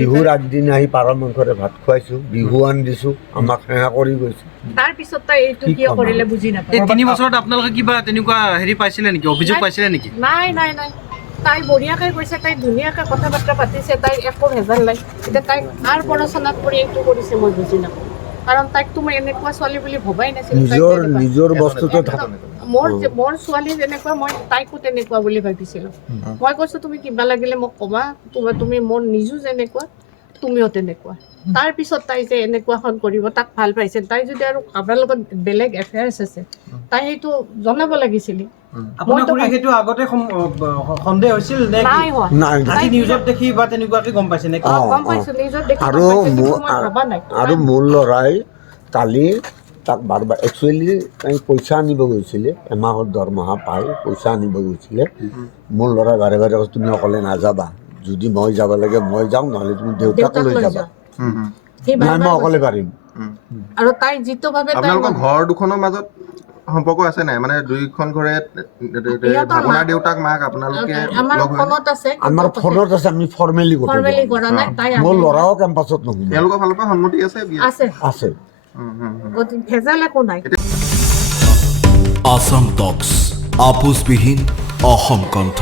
বিহুৰ আগদিন আহি পাৰ মাংসৰে ভাত খুৱাইছোঁ, বিহুৱান দিছোঁ, আমাক সেৱা কৰি গৈছে। তাৰ পিছত তাই এইটো কিয় কৰিলে বুজি নাপায়। 3 বছৰত আপোনালোকে কিবা তেনেকুৱা হেৰি পাইছিলে নেকি, অভিযোগ পাইছিলে নেকি? নাই নাই নাই, তাই বঢ়িয়াকে কৈছে, তাই ধুনীয়াকে কথা বাৰ্তা পাতিছে, তাই একো ভেজাল নাই। এতিয়া তাইক কাৰ প্ৰৰোচনাত কৰি এইটো কৰিছে মই বুজি নাপাওঁ, কাৰণ তাইকতো মই এনেকুৱা ছোৱালী বুলি ভবাই নাছিলোঁ। নিজৰ বস্তুটো মোৰ ছোৱালী যেনেকুৱা মই তাইকো তেনেকুৱা বুলি ভাবিছিলোঁ। মই কৈছোঁ তুমি কিবা লাগিলে মোক ক'বা, তুমি মোৰ নিজো যেনেকুৱা তুমিও তেনেকুৱা। তাৰ পিছত তাই যে এনেকুৱাখন কৰিব, তাক ভাল পাইছিল, তাই যদি আৰু কাৰোবাৰ লগত বেলেগ এফেয়াৰ্ছ আছে তাই সেইটো জনাব লাগিছিলে। আপোনাৰ খুৰীক সেইটো আগতে সন্দেহ হৈছিল নে কি? নাই হোৱা। আজি নিউজত দেখি বা তেনেকুৱাকে গম পাইছে নেকি? গম পাইছোঁ, নিউজত দেখি আৰু গম পাইছোঁ, কিন্তু মই ভবা নাই। আৰু মোৰ ল'ৰাই কালি তাক বাৰবাৰ একচুৱেলি তাই পইচা আনিব গৈছিলে, এমাহৰ দৰমহা পাই পইচা আনিব গৈছিলে। মোৰ ল'ৰাই বাৰে বাৰে কৈছে তুমি অকলে নাযাবা, যদি মই যাব লাগে মই যাওঁ, নহ'লে তুমি দেউতাক লৈ যাবা। নাই মই অকলে পাৰিম। আৰু তাই যিটো ভাবে আপোনালোকৰ ঘৰ দুখনৰ মাজত সম্পৰ্ক আছে নাই, মানে দুইখন ঘৰে আপোনাৰ দেউতাক মাক আপোনালোকে আমাৰ লগ হয়? ফোনত আছে, আমাৰ ফোনত আছে, আমি ফৰ্মেলি ফৰ্মেলি কৰা নাই। তাই মোৰ ল'ৰাও কেম্পাছত নহয়, তেওঁলোকৰ ফালৰ পৰা সন্মতি আছে বিয়া? আছে, আছে। গতিকে ভেজাল একো নাই। আসাম টক্স আপোচবিহীন অসম কণ্ঠ।